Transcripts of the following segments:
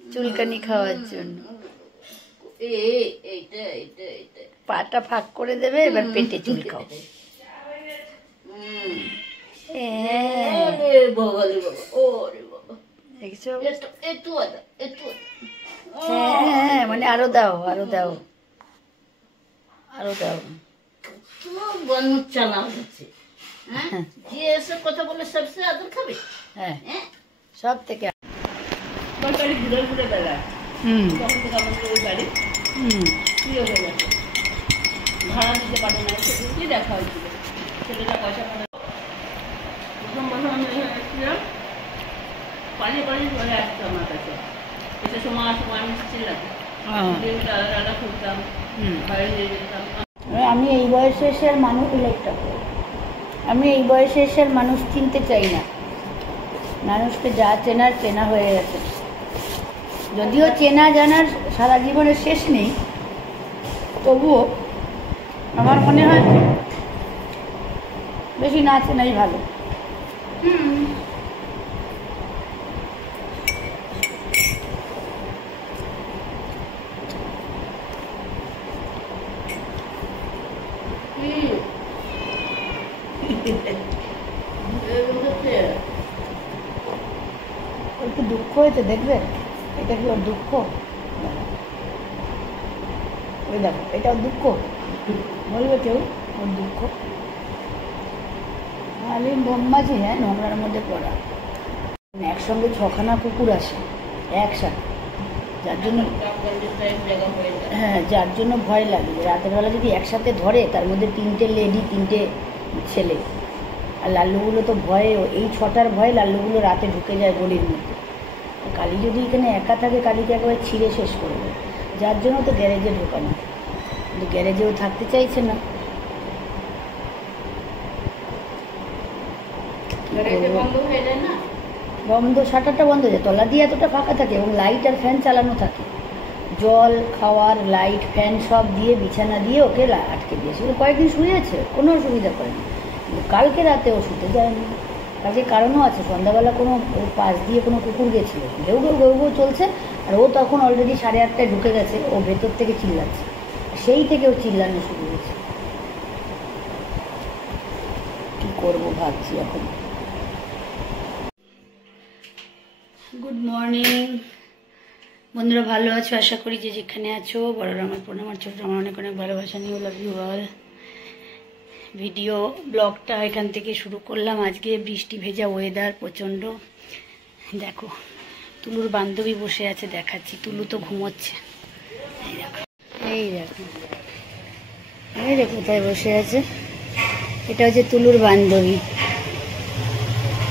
চুলকানি খাওয়ার জন্য পাটা ফাঁক করে দেবে, এবার পেটে চুল খাও। হ্যাঁ, মানে আরো দাও, আরো দাও, আরো দাও। কথা বলে সবসে আদর খাবে। হ্যাঁ, সব থেকে ঘুরে ঘুরে বেড়ায়। তখন থেকে আমাদের ওই বাড়ি প্রিয় হয়ে গেছে, ভাড়া দিতে পারে না, সেগুলোকে দেখা হয়েছিল। ছেলেটা পয়সা পাঠায়। প্রথম প্রথম আমি এসেছিলাম, পালিয়ে পালিয়ে চলে আসতো আমার কাছে। এটা সময় সময় আমি ছিলাম, আলাদা খুলতাম, বাইরে নিয়ে যেতাম। আমি এই বয়সে এসে আর মানুষ আমি এই বয়সে এসে আর মানুষ চিনতে চাই না। মানুষকে যা চেনার চেনা হয়ে গেছে। যদিও চেনা জানার সারা জীবনের শেষ নেই, তবুও আমার মনে হয় বেশি না চেনাই ভালো। একটু দুঃখ হয়েছে, দেখবে এটা কি ওর দুঃখ? ওই দেখো, এটা ওর দুঃখ, বলবে কেউ ওর দুঃখ? আমি বোম্বাজি, হ্যাঁ, নোংরার মধ্যে পড়া। একসঙ্গে 6খানা কুকুর আসে একসাথে, যার জন্য যার জন্য ভয় লাগে। রাতের বেলা যদি একসাথে ধরে, তার মধ্যে 3টে লেডি 3টে ছেলে, আর লাল্লুগুলো তো ভয়ে, এই 6টার ভয়ে লাল্লুগুলো রাতে ঢুকে যায় গলির মধ্যে। কালী যদি এখানে একা থাকে, কালীকে একেবারে ছিঁড়ে শেষ করবে। যার জন্য তো গ্যারেজে ঢোকানো, কিন্তু গ্যারেজেও থাকতে চাইছে না। বন্ধ, শাটারটা বন্ধ হয়ে যায়, তলা দিয়ে এতটা ফাঁকা থাকে এবং লাইট আর ফ্যান চালানো থাকে। জল খাওয়ার, লাইট, ফ্যান সব দিয়ে, বিছানা দিয়ে ওকে আটকে দিয়েছে। কয়েকদিন শুয়েছে, কোনো অসুবিধা করেনি, কিন্তু কালকে রাতে ও শুতে যায়নি। কাজে কারণও আছে, সন্ধ্যাবেলা কোনো পাশ দিয়ে কোনো কুকুর গেছিল, ঘেউ ঘেউ ঘেউ ঘেউ চলছে, আর ও তখন অলরেডি 8:30টায় ঢুকে গেছে। ও ভেতর থেকে চিল্লাচ্ছে, সেই থেকে ও চিল্লানো শুরু হয়েছে। কি করবো ভাবছি এখন। গুড মর্নিং বন্ধুরা, ভালো আছো আশা করি, যে যেখানে আছো। বড়রা আমার প্রণাম, আর ছোটরা আমার অনেক অনেক ভালোবাসা নিয়ে লাভ ইউ অল। ভিডিও ব্লগটা এখান থেকে শুরু করলাম। আজকে বৃষ্টি ভেজা ওয়েদার প্রচণ্ড। দেখো তুলুর বান্ধবী বসে আছে, দেখাচ্ছি। তুলু তো ঘুমোচ্ছে, এই দেখো, এই দেখো, এই দেখো কোথায় বসে আছে। এটা হচ্ছে তুলুর বান্ধবী,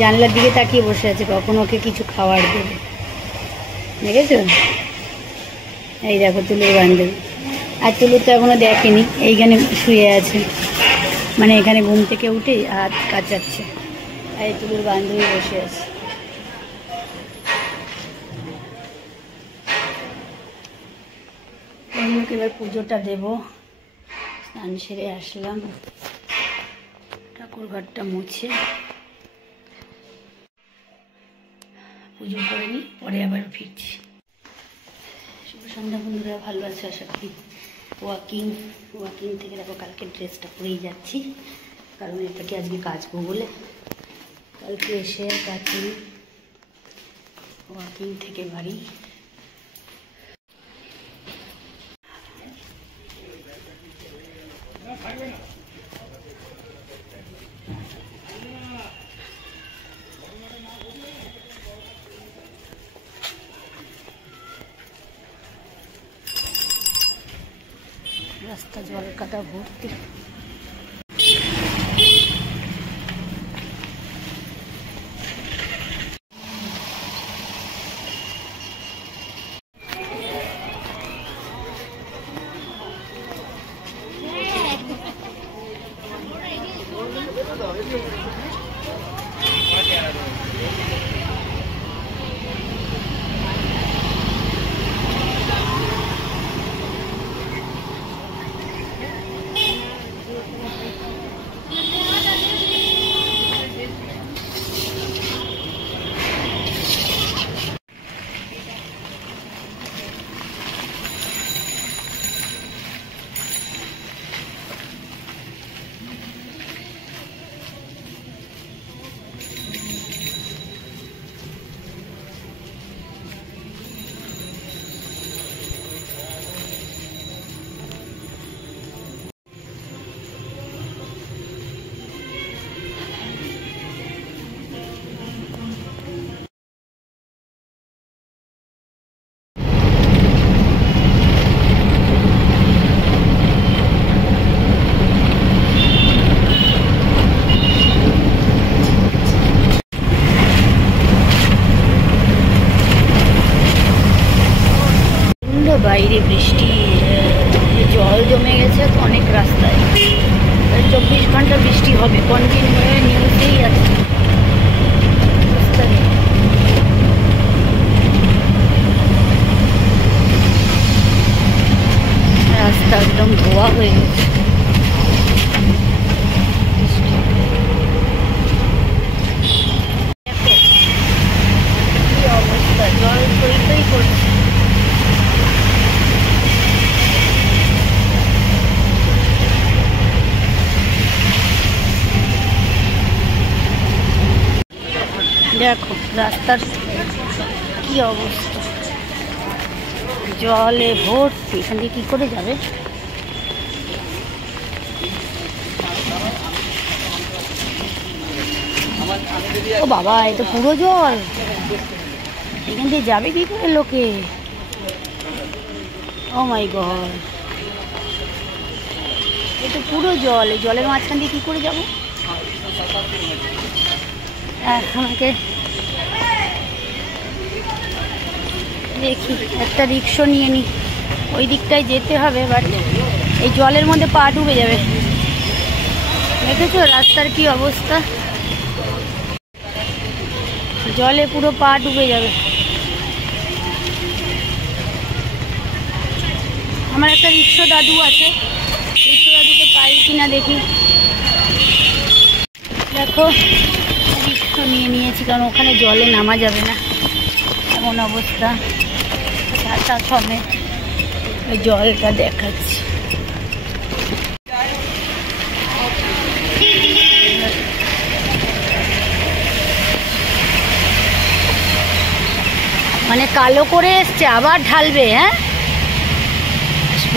জানলার দিকে তাকিয়ে বসে আছে, কখন ওকে কিছু খাবার দেবে, দেখেছো? এই দেখো তুলুর বান্ধবী। আর তুলু তো এখনো দেখেনি, এইখানে শুয়ে আছে, মানে এখানে ঘুম থেকে উঠে হাত কাচাচ্ছে। আর তুলুর বান্ধবী বসে আছে। এবার পুজোটা দেব। স্নান সেরে আসলাম, ঠাকুর ঘরটা মুছে পুজো করে নিই, পরে আবার ফিরছি। শুভ সন্ধ্যা বন্ধুরা, ভালো আছে আশা করি। ওয়াকিং থেকে দেখো, কালকে ড্রেসটা পরেই যাচ্ছি, কারণ এটাকে আজকে কাচবো বলে। কালকে এসে কাচিনি, ওয়াকিং থেকে বাড়ি। রাস্তা জল কাদা ভর্তি। বাইরে বৃষ্টি, জল জমে গেছে তো অনেক রাস্তায়। 24 ঘন্টা বৃষ্টি হবে কন্টিনিউ, নিউজেই আছে। রাস্তা একদম ধোয়া হয়ে গেছে। অবস্থা, জল টই করছে। দেখো রাস্তার কি অবস্থা, জলে ভর্তি। এখান দিয়ে কি করে যাবে? ও বাবা, এ তো পুরো জল। এখান দিয়ে যাবে কি করে লোকে? ও মাই গড, এ তো পুরো জল। এই জলের মাঝখান দিয়ে কি করে যাবো? আমাকে দেখি একটা রিক্সা নিয়ে নি, ওই দিকটায় যেতে হবে। বাট এই জলের মধ্যে পা ডুবে যাবে। দেখেছো রাস্তার কি অবস্থা? জলে পুরো পা ডুবে যাবে। আমার একটা রিক্সা দাদু আছে, রিক্সা দাদুকে পাই কিনা দেখি। দেখো রিক্সা নিয়ে নিয়েছি, কারণ ওখানে জলে নামা যাবে না, এমন অবস্থা। ছাতা সমেত ওই জলটা দেখাচ্ছি। মানে কালো করে এসছে, আবার ঢালবে। হ্যাঁ,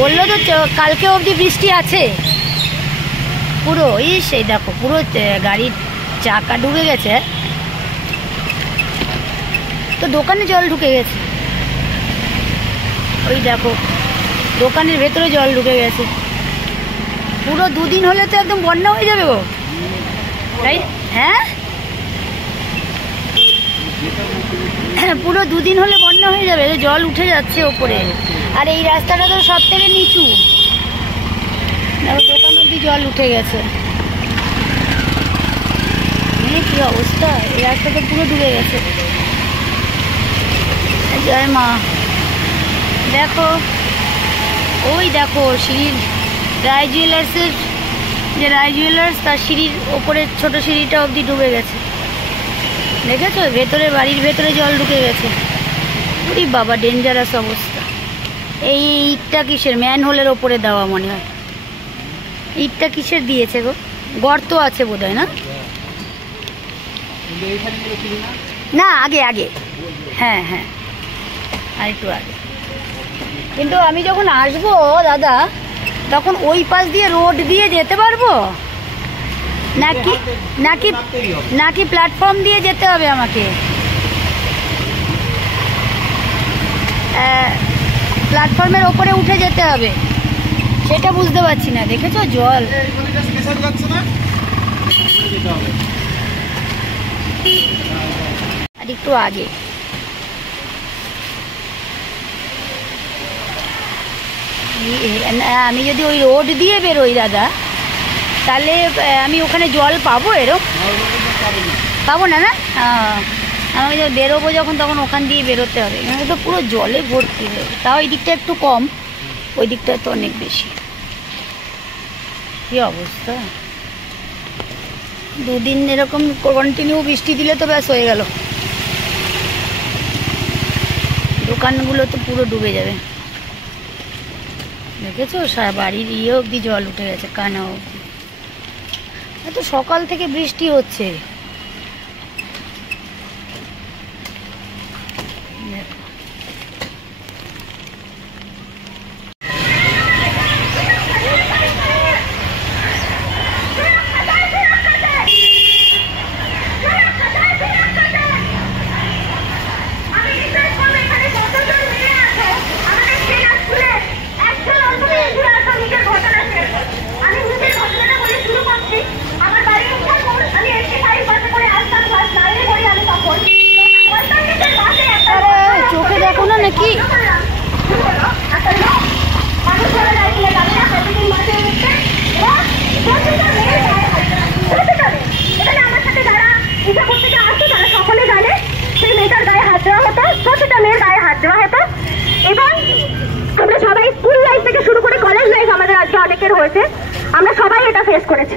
বললো তো কালকে অবধি বৃষ্টি আছে পুরো। সেই দেখো পুরো গাড়ির চাকা ডুবে গেছে, তো দোকানে জল ঢুকে গেছে। ওই দেখো দোকানের ভেতরে জল ঢুকে গেছে। পুরো 2 দিন হলে তো একদম বন্যা হয়ে যাবে গো, তাই? হ্যাঁ, পুরো 2 দিন হলে বন্যা হয়ে যাবে, জল উঠে যাচ্ছে ওপরে। আর এই রাস্তাটা তো সব থেকে নিচু, দোকান অব্দি জল উঠে গেছে। কি অবস্থা, এই রাস্তাটা পুরো ডুবে গেছে। জয় মা। দেখো ওই দেখো সিঁড়ির, রায় জুয়েলার্সের যে রায় জুয়েলার্স, তার সিঁড়ির ওপরে ছোট সিঁড়িটা অবধি ডুবে গেছে। দেখেছো ভেতরে, বাড়ির ভেতরে জল ঢুকে গেছে। ওরে বাবা, ডেঞ্জারাস অবস্থা। এই ইটটা কিসের? ম্যান হোলের ওপরে দেওয়া মনে হয়। ইটটা কিসের দিয়েছে গো? গর্ত আছে বোধ হয়, না? না, আগে আগে, হ্যাঁ হ্যাঁ, আর একটু আগে। কিন্তু আমি যখন আসবো দাদা, তখন ওই পাশ দিয়ে রোড দিয়ে যেতে পারবো নাকি? নাকি নাকি প্ল্যাটফর্ম দিয়ে যেতে হবে আমাকে? প্ল্যাটফর্মের ওপরে উঠে যেতে হবে, সেটা বুঝতে পারছি না। দেখেছো জল। আর একটু আগে। আমি যদি ওই রোড দিয়ে বেরোই দাদা, তাহলে আমি ওখানে জল পাবো? এরকম পাবো না, না? আমাকে যখন বেরোবো যখন, তখন ওখান দিয়ে বেরোতে হবে। এখানে তো পুরো জলে ভর্তি হবে। তাও এই দিকটা একটু কম, ওই দিকটা তো অনেক বেশি। কি অবস্থা, 2 দিন এরকম কন্টিনিউ বৃষ্টি দিলে তো ব্যাস হয়ে গেল। দোকানগুলো তো পুরো ডুবে যাবে। দেখেছো বাড়ির ইয়ে অবধি জল উঠে গেছে, কানা অবধি। এত সকাল থেকে বৃষ্টি হচ্ছে। আমি নিজের ঘটনাটা বলে শুরু করছি। আমার বাড়ির উপর আমি 85 আমরা সবাই এটা ফেস করেছি।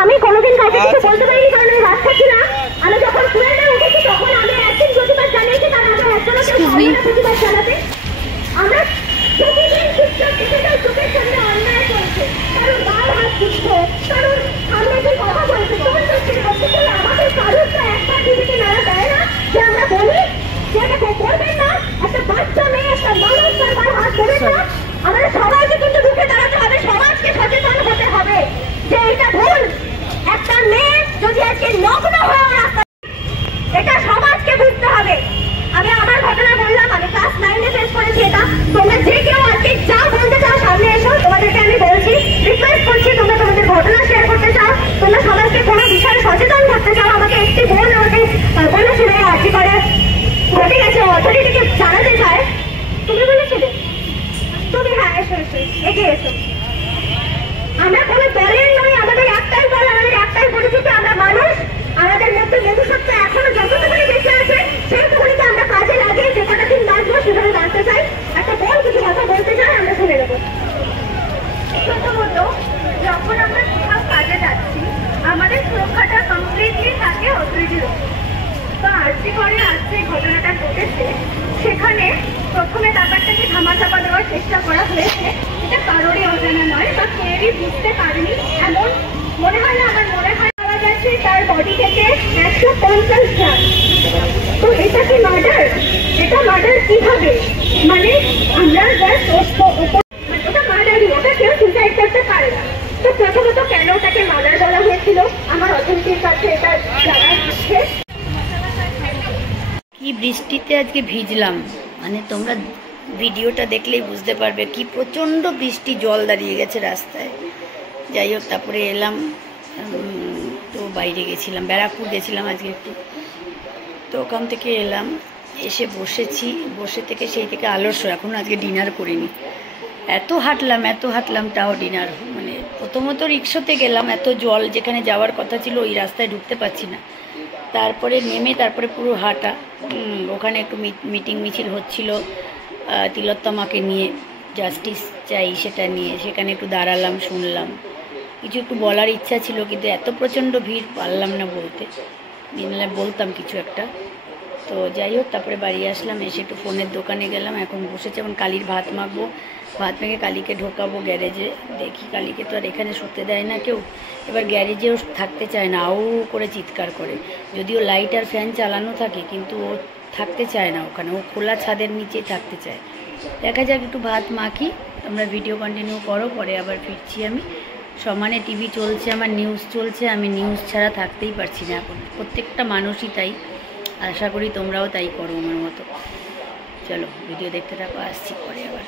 আমি কোনোদিন কাউকে কিছু বলতে পারিনি, কারণ আমি বাচ্চা ছিলাম। আমি যখন ট্রেনে উঠেছি তখন আমি একদিন প্রতিবাদ জানিয়েছি, তার আগে একজনকে প্রতিবাদ জানাতে। আমরা প্রতিদিন চুপচাপ দেখে যাই চোখের সামনে অন্যায় চলছে, কারণ গায়ে হাত দিচ্ছে, কারণ সামনে যে কথা বলছে আমাদের কারোর তো একটা টিভিতে নাড়া দেয় না যে আমরা বলি যে এটা করবেন না। একটা বাচ্চা মেয়ে, একটা মানুষ তার গায়ে হাত দেবেন না। আমাদের সবাইকে কিন্তু রুখে দাঁড়াতে হবে, সমাজকে সচেতন হতে হবে যে এটা ভুল। একটা মেয়ে যদি আজকে নগ্ন হয়ে রাস্তা, এটা সমাজকে বুঝতে হবে। আমি আমার ঘটনা বললাম, আমি ক্লাস 9-এ ফেস করেছি এটা। তোমরা যে কেউ আজকে যা বলতে চাও সামনে এসো, তোমাদেরকে আমি বলছি, রিকোয়েস্ট করছি, তোমরা তোমাদের ঘটনা শেয়ার করতে চাও, তোমরা সমাজকে কোনো বিষয়ে সচেতন করতে চাও। আমাকে একটি বোন আমাকে বলেছিল আজকে করে ঘটে গেছে, অথরিটিকে জানাতে চায়। তুমি বলেছিলে তুমি, হ্যাঁ এসো এসো, এগিয়ে এসো। আমরা কোনো দলের নই, আমাদের একটাই দল, আমাদের একটাই পরিচিতি, আমরা মানুষ। আমাদের মধ্যে মধুসত্ব এখনো যতটুকুনি বেঁচে আছে সেইটুকুনিকে আমরা কাজে লাগিয়ে যে কটা দিন বাঁচবো সেভাবে বাঁচতে চাই। একটা বোন কিছু কথা বলতে চাই, আমরা শুনে নেবো। প্রথমত, যখন আমরা কোথাও কাজে যাচ্ছি আমাদের সুরক্ষাটা কমপ্লিটলি থাকে অথরিটির উপর। তো আরজি করে আজকে ঘটনাটা ঘটেছে, সেখানে প্রথমে ব্যাপারটাকে ধামাচাপা দেওয়ার চেষ্টা করা হয়েছে। এটা কারোরই অজানা নয় বা কেউই বুঝতে পারেনি এমন মনে হয় না। আমার মনে হয় পাওয়া গেছে তার বডি থেকে 150 গ্রাম। তো এটা কি মার্ডার? এটা মার্ডার কিভাবে? মানে আমরা ওটা মার্ডারই, ওটা কেউ সুসাইড করতে পারে না। তো প্রথমত কেন ওটাকে মার্ডার বলা হয়েছিল আমার অথরিটির কাছে এটা জানা আছে। কি বৃষ্টিতে আজকে ভিজলাম, মানে তোমরা ভিডিওটা দেখলেই বুঝতে পারবে কি প্রচণ্ড বৃষ্টি, জল দাঁড়িয়ে গেছে রাস্তায়। যাই হোক, তারপরে এলাম, তো বাইরে গেছিলাম, ব্যারাকপুর গেছিলাম আজকে একটু। তো ওখান থেকে এলাম, এসে বসেছি, বসে থেকে সেই থেকে আলস্য, এখনও আজকে ডিনার করিনি। এত হাঁটলাম তাও ডিনার, মানে প্রথমত রিক্সাতে গেলাম, এত জল, যেখানে যাওয়ার কথা ছিল ওই রাস্তায় ঢুকতে পারছি না। তারপরে নেমে তারপরে পুরো হাঁটা, ওখানে একটু মিটিং মিছিল হচ্ছিল তিলোত্তমাকে নিয়ে, জাস্টিস চাই সেটা নিয়ে, সেখানে একটু দাঁড়ালাম, শুনলাম। কিছু একটু বলার ইচ্ছা ছিল, কিন্তু এত প্রচণ্ড ভিড় পারলাম না বলতে, বলতাম কিছু একটা। তো যাই হোক, তারপরে বাড়ি আসলাম, এসে একটু ফোনের দোকানে গেলাম, এখন বসেছি, এখন কালির ভাত মাখবো, ভাত মেখে কালিকে ঢোকাবো গ্যারেজে। দেখি, কালিকে তো আর এখানে শুতে দেয় না কেউ, এবার গ্যারেজেও থাকতে চায় না, আউ করে চিৎকার করে। যদিও লাইট আর ফ্যান চালানো থাকে, কিন্তু ও থাকতে চায় না ওখানে, ও খোলা ছাদের নিচেই থাকতে চায়। দেখা যাক, একটু ভাত মাখি, তোমরা ভিডিও কন্টিনিউ করো, পরে আবার ফিরছি আমি। সমানে টিভি চলছে, আমার নিউজ চলছে, আমি নিউজ ছাড়া থাকতেই পারছি না এখন, প্রত্যেকটা মানুষই তাই। আশা করি তোমরাও তাই করো আমার মতো। চলো ভিডিও দেখতে থাকো, আসছি পরে আবার।